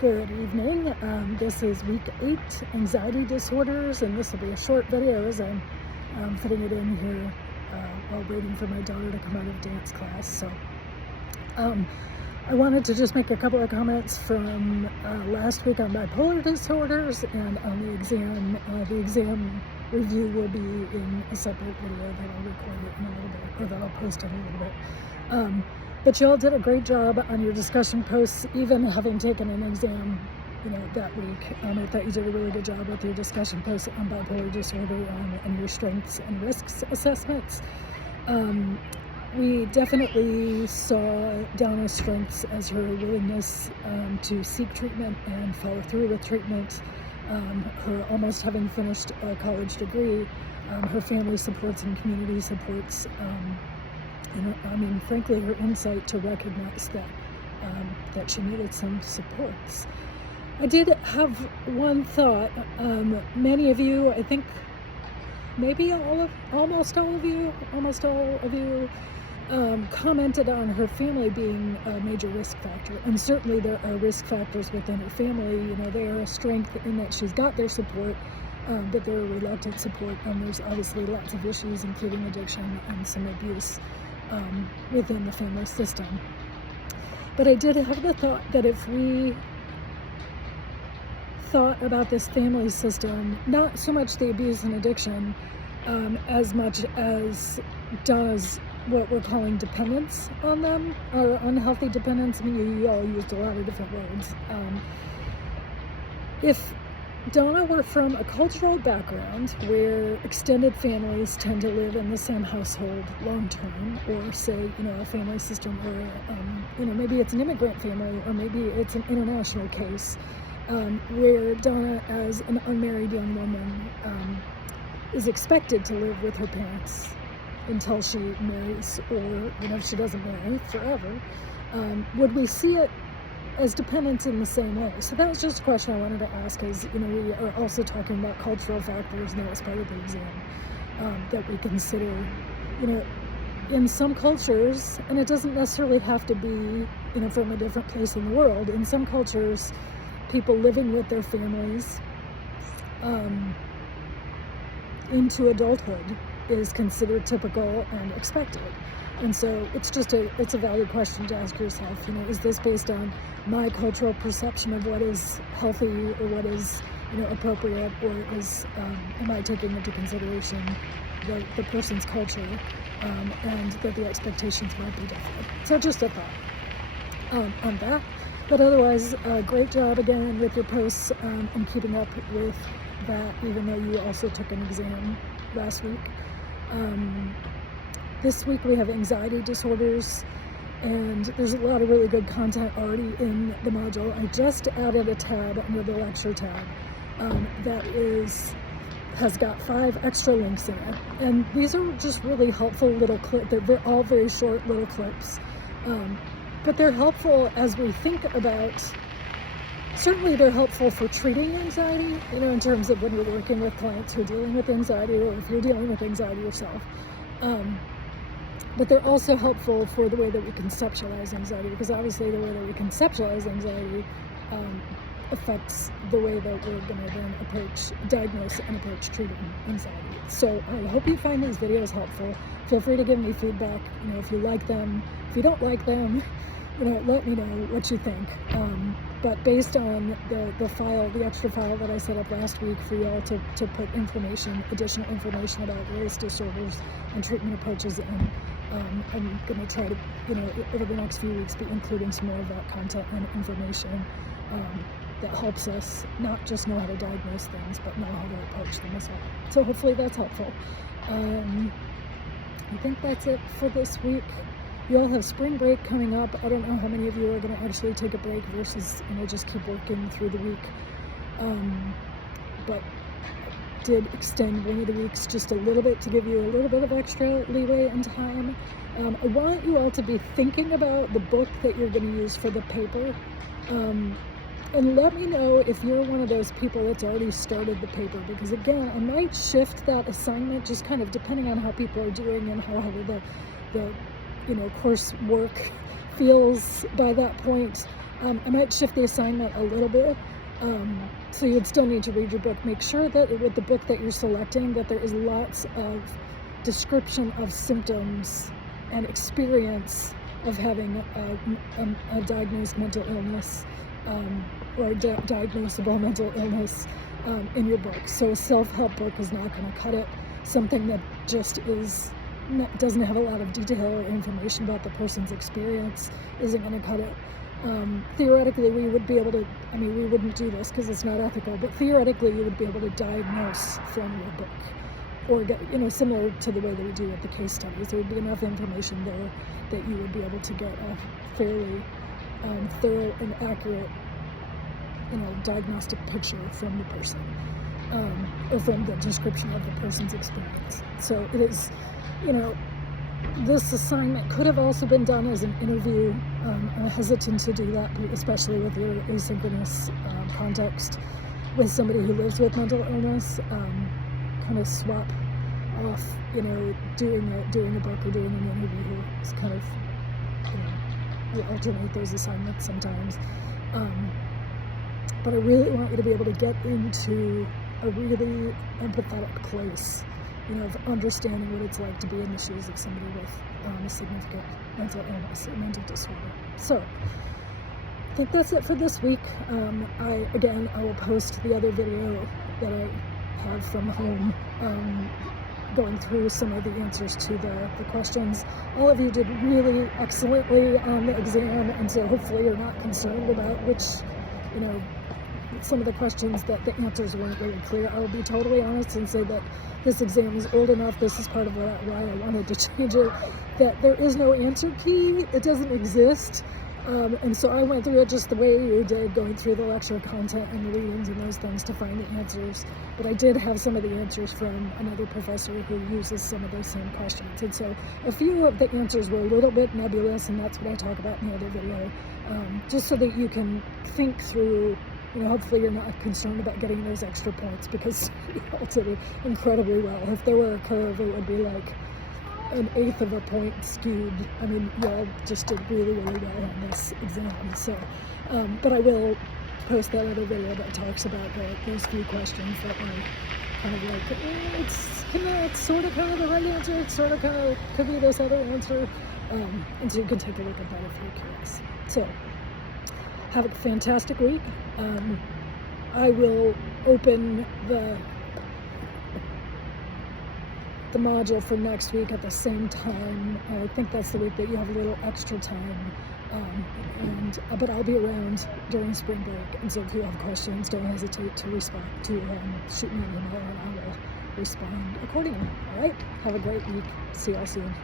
Good evening. This is week 8, anxiety disorders, and this will be a short video as I'm fitting it in here while waiting for my daughter to come out of dance class. So I wanted to just make a couple of comments from last week on bipolar disorders and on the exam. The exam review will be in a separate video that I'll record it in a little bit, or that I'll post in a little bit. But you all did a great job on your discussion posts, even having taken an exam, that week. I thought you did a really good job with your discussion posts on bipolar disorder and your strengths and risks assessments. We definitely saw Donna's strengths as her willingness to seek treatment and follow through with treatment, her almost having finished a college degree, her family supports and community supports, frankly, her insight to recognize that she needed some supports. I did have one thought. Many of you, I think, maybe almost all of you, commented on her family being a major risk factor, and certainly there are risk factors within her family. They are a strength in that she's got their support, but they're a reluctant support, and there's obviously lots of issues, including addiction and some abuse within the family system. But I did have the thought that if we thought about this family system, not so much the abuse and addiction, as much as does what we're calling dependence on them, or unhealthy dependence. You all used a lot of different words. If Donna were from a cultural background where extended families tend to live in the same household long term, or say, a family system where, maybe it's an immigrant family, or maybe it's an international case, where Donna, as an unmarried young woman, is expected to live with her parents until she marries, or, if she doesn't marry, forever, would we see it as dependence in the same way? So that was just a question I wanted to ask, as we are also talking about cultural factors, and that was part of the exam, that we consider, in some cultures, and it doesn't necessarily have to be, from a different place in the world. In some cultures, people living with their families into adulthood is considered typical and expected. And so it's a valid question to ask yourself, is this based on my cultural perception of what is healthy, or what is, appropriate, or am I taking into consideration the person's culture, and that the expectations might be different? So just a thought on that. But otherwise, great job again with your posts and keeping up with that, even though you also took an exam last week. This week we have anxiety disorders, and there's a lot of really good content already in the module. I just added a tab under the lecture tab that has got 5 extra links in it, and these are just really helpful little clips. They're all very short little clips, but they're helpful as we think about. Certainly they're helpful for treating anxiety, in terms of when we're working with clients who are dealing with anxiety, or if you're dealing with anxiety yourself. But they're also helpful for the way that we conceptualize anxiety, because obviously the way that we conceptualize anxiety affects the way that we're going to then diagnose and approach treating anxiety. So I hope you find these videos helpful. Feel free to give me feedback, if you like them. If you don't like them, let me know what you think. But based on the extra file that I set up last week for you all to put additional information about various disorders and treatment approaches in, I'm going to try to, over the next few weeks, be including some more of that content and information that helps us not just know how to diagnose things, but know how to approach them as well. So hopefully that's helpful. I think that's it for this week. You all have spring break coming up. I don't know how many of you are going to actually take a break versus, just keep working through the week. But I did extend one of the weeks just a little bit to give you a little bit of extra leeway and time. I want you all to be thinking about the book that you're going to use for the paper. And let me know if you're one of those people that's already started the paper, because again, I might shift that assignment just kind of depending on how people are doing and how heavy the coursework feels by that point. I might shift the assignment a little bit. So you'd still need to read your book. Make sure that with the book that you're selecting, that there is lots of description of symptoms and experience of having a diagnosed mental illness, or diagnosable mental illness in your book. So a self-help book is not going to cut it. Something that just doesn't have a lot of detail or information about the person's experience isn't going to cut it. Theoretically, we would be able to, we wouldn't do this because it's not ethical, but theoretically you would be able to diagnose from your book, or get, similar to the way that we do with the case studies. There would be enough information there that you would be able to get a fairly thorough and accurate, diagnostic picture from the person, or from the description of the person's experience. So it is, this assignment could have also been done as an interview. I'm hesitant to do that, especially with your asynchronous context with somebody who lives with mental illness. Kind of swap off, doing a book or doing an interview. It's kind of, we alternate those assignments sometimes. But I really want you to be able to get into a really empathetic place, of understanding what it's like to be in the shoes of somebody with a significant mental illness or mental disorder. So I think that's it for this week. I will post the other video that I have from home, going through some of the answers to the questions. All of you did really excellently on the exam, and so hopefully you're not concerned about which, some of the questions that the answers weren't really clear. I will be totally honest and say that this exam is old enough, this is part of why I wanted to change it, that there is no answer key. It doesn't exist. And so I went through it just the way you did, going through the lecture content and the readings and those things to find the answers. But I did have some of the answers from another professor who uses some of those same questions. And so a few of the answers were a little bit nebulous, and that's what I talk about in the other video, just so that you can think through. Hopefully you're not concerned about getting those extra points, because you all did incredibly well. If there were a curve, it would be like an eighth of a point skewed. Y'all just did really, really well on this exam. So, but I will post that other video that talks about those few questions that were kind of like, it's sort of kind of the right answer, it's sort of kind of could be this other answer. And so you can take a look at that if you're curious. So, have a fantastic week. I will open the module for next week at the same time. I think that's the week that you have a little extra time. But I'll be around during spring break, and so if you have questions, don't hesitate to respond, to shoot me an email, and I will respond accordingly. All right? Have a great week. See y'all soon.